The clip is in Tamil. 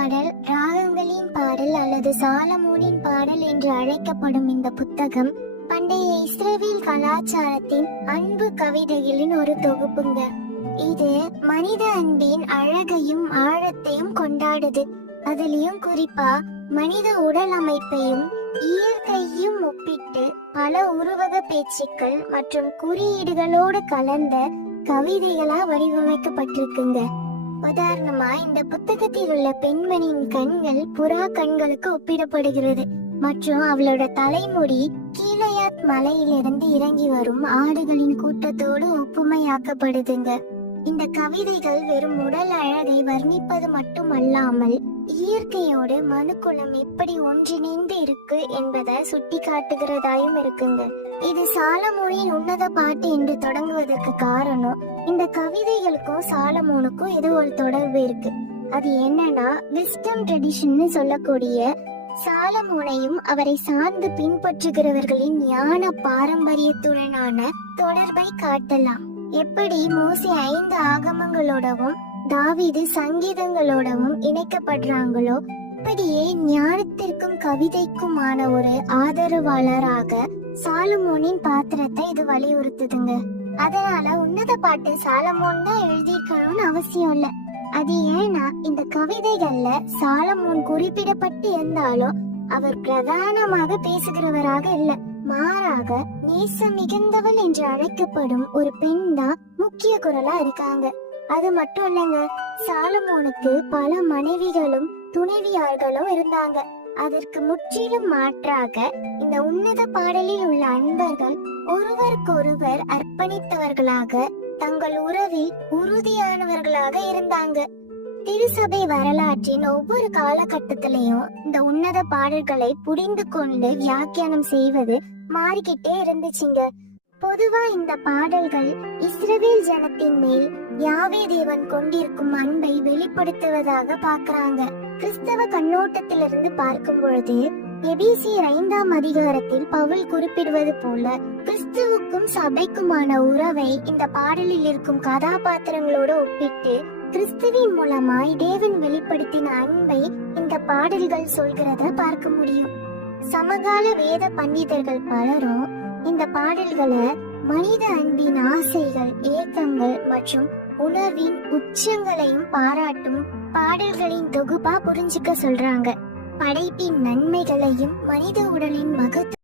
பாடல், ராகங்களின் பாடல் அல்லது சாலமோனின் பாடல் என்று அழைக்கப்படும் இந்த புத்தகம் பண்டைய இஸ்ரவேல் கலாச்சாரத்தின் அன்பு கவிதைகளின் ஒரு தொகுப்புங்க. இது மனித அன்பின் அழகையும் ஆழத்தையும் கொண்டாடுது. அதுலயும் குறிப்பா மனித உடல் அமைப்பையும் இயற்கையும் ஒப்பிட்டு பல உருவக பேச்சுக்கள் மற்றும் குறியீடுகளோடு கலந்த கவிதைகளா வடிவமைக்கப்பட்டிருக்குங்க. உதாரணமா இந்த புத்தகத்தில் உள்ள பெண்மணியின் கண்கள் புறா கண்களுக்கு ஒப்பிடப்படுகிறது மற்றும் அவளோட தலைமுடி கீழையாத் மலையிலிருந்து இறங்கி வரும் ஆடுகளின் கூட்டத்தோடு ஒப்புமையாக்கப்படுதுங்க. இந்த கவிதைகள் வெறும் உடல் அழகை வர்ணிப்பது மட்டுமல்லாமல் இயற்கையோடு மனுக்குலம் எப்படி ஒன்றிணைந்து இருக்கு என்பதை சுட்டி காட்டுகிறதாயும் இருக்குங்க. இது சாலமோனின் உன்னத பாட்டு என்று தொடங்குவதற்கு காரணம், இந்த கவிதைகளுக்கும் சாலமோனுக்கும் ஏதோ ஒரு தொடர்பு இருக்கு. அது என்னன்னா, விஸ்டம் ட்ரெடிஷன் சொல்லக்கூடிய சாலமோனையும் அவரை சார்ந்து பின்பற்றுகிறவர்களின் ஞான பாரம்பரியத்துடனான தொடர்பை காட்டலாம். எப்படி மோசே 5 ஆகமங்களோடவும் தாவீது சங்கீதங்களோடவும் இணைக்கப்படுறாங்களோ, அப்படியே ஞானத்திற்கும் கவிதைக்குமான ஒரு ஆதரவாளராக சாலமோனின் பாத்திரத்தை இது வலியுறுத்துதுங்க. அதனால உன்னத பாட்டு சாலமோன் தான் எழுதியிருக்கணும்னு அவசியம் இல்ல. அது ஏன்னா இந்த கவிதைகள்ல சாலமோன் குறிப்பிடப்பட்டு இருந்தாலும் அவர் பிரதானமாக பேசுகிறவராக இல்ல, மாறாக நேசம் மிகுந்தவள் என்று அழைக்கப்படும் ஒரு பெண் தான் முக்கிய குரலா இருக்காங்க. அது மட்டும் இல்லைங்க, சாலமோனுக்கு பல மனைவிகளும் துணைவியார்களும் இருந்தாங்க. அதற்கு முற்றிலும் மாற்றாக இந்த உன்னத பாடலில் உள்ள அன்பர்கள் ஒருவருக்கொருவர் அர்ப்பணித்தவர்களாக, தங்கள் உறவில் உறுதியானவர்களாக இருந்தாங்க. திருசபை வரலாற்றின் ஒவ்வொரு காலகட்டத்திலையும் இந்த உன்னத பாடல்களை புரிந்து கொண்டு வியாக்கியானம் செய்வது மாறிக்கிட்டே இருந்துச்சுங்க. பொதுவா இந்த பாடல்கள் இஸ்ரவேல் ஜனத்தின் மேல் யாவே தேவன் கொண்டிருக்கும் அன்பை வெளிப்படுத்துவதாக பாக்குறாங்க. கிறிஸ்தவ கண்ணோட்டத்திலிருந்து பார்க்கும் பொழுது எபேசியர் 5ஆம் அதிகாரத்தில் பவுல் குறிப்பிடுவது போல கிறிஸ்துவுக்கும் சபைக்குமான உறவை இந்த பாடலில் இருக்கும் கதாபாத்திரங்களோடு ஒப்பிட்டு கிறிஸ்துவின் மூலமாய் தேவன் வெளிப்படுத்தின அன்பை இந்த பாடல்கள் சொல்கிறத பார்க்க முடியும். சமகால வேத பண்டிதர்கள் பலரும் இந்த பாடல்களை மனித அன்பின் ஆசைகள், ஏக்கங்கள் மற்றும் உணர்வின் உச்சங்களையும் பாராட்டும் பாடல்களின் தொகுப்பா புரிஞ்சுக்க சொல்றாங்க. படைப்பின் நன்மைகளையும் மனித உடலின் மகத்துவம்